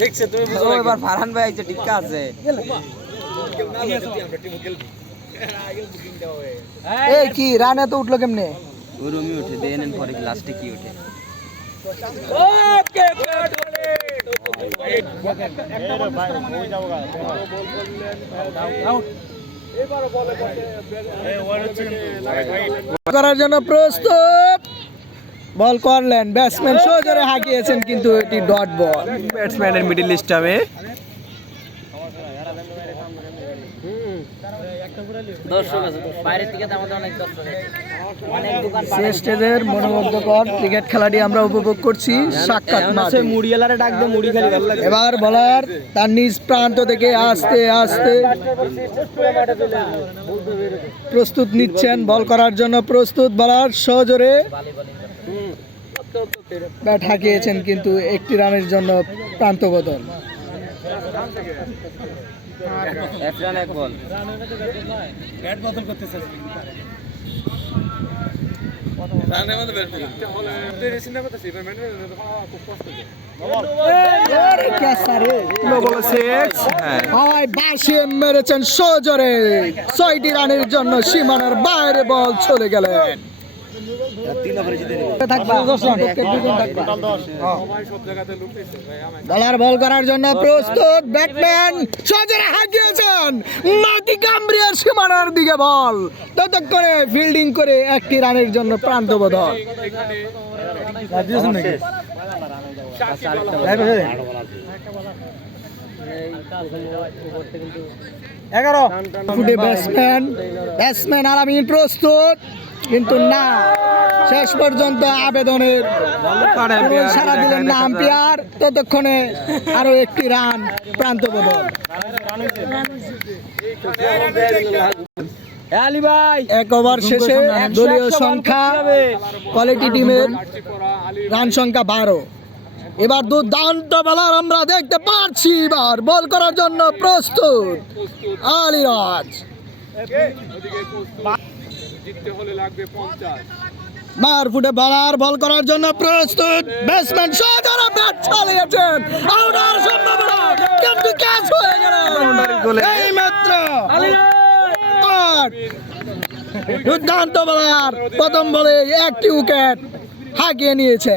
ঠিকছে তুমি বুঝো না এবার ফারহান ভাই যে ঠিক আছে এই কি রানে তো উঠলো কেমনে ওই রুমই উঠে দেন পরে লাস্টে কি উঠে ওকে করার জন্য প্রস্তুত বল করলেন ব্যাটসম্যান সোজরে হাঁকিয়েছেন কিন্তু এটি ডট বল ব্যাটসম্যানের মিডল স্টাম্পে দর্শক আছে বাইরে থেকে আমাদের অনেক দর্শক আছে অনেক দোকান স্টেজের মনোমুগ্ধকর ক্রিকেট খেলাটি আমরা উপভোগ করছি সাক্ষাৎ মাঠে মুড়িয়ালারে ডাক দে মুড়ি খালি ভালো লাগে এবার বলার তার নিজ প্রান্ত থেকে আস্তে আস্তে প্রস্তুত নিচ্ছেন বল করার জন্য প্রস্তুত বলার সজোরে ব্যাট হাঁকিয়েছেন কিন্তু একটি রানের জন্য প্রান্ত বদল এক রান এক বল ব্যাট বদল করতেছে রানের মধ্যে ব্যাট বদল তুই চিন্তা করতেছিস এবার ম্যান খুব কষ্ট আরে কে সারে লো বল সিক্স হাই বাসিয়ে মেরেছেন সজোরে 6টি রানের জন্য সীমানার বাইরে বল চলে গেলেন বলার বল করার জন্য প্রস্তুত ব্যাটম্যান সজোরে হাঁকিয়েছেন মাটি কামড়িয়ে সীমানার দিকে বল ততক্ষণে ফিল্ডিং করে একটি রানের জন্য প্রান্ত বদল ব্যাটসম্যান আলামিন প্রস্তুত কিন্তু না শেষ পর্যন্ত আবেদনের সারা দিলেন না আম্পায়ার ততক্ষণে আরো একটি রান প্রান্ত বদল এক ওভার শেষে দলীয় সংখ্যা কোয়ালিটি টিমের রান সংখ্যা 12 এবার দুর্দান্ত বলার আমরা দেখতে পাচ্ছি এবার বল করার জন্য প্রস্তুত আলিরাজ জিততে হলে লাগবে 50 মার ফুটে বলার বল করার জন্য প্রস্তুত ব্যাটসম্যান সজোরে ব্যাট চালিয়েছেন আউটার সম্ভাবনা কিন্তু ক্যাচ হয়ে গেল এই মাত্র আউট দুর্দান্ত বলার প্রথম বলে একটি উইকেট হাঁকিয়ে নিয়েছে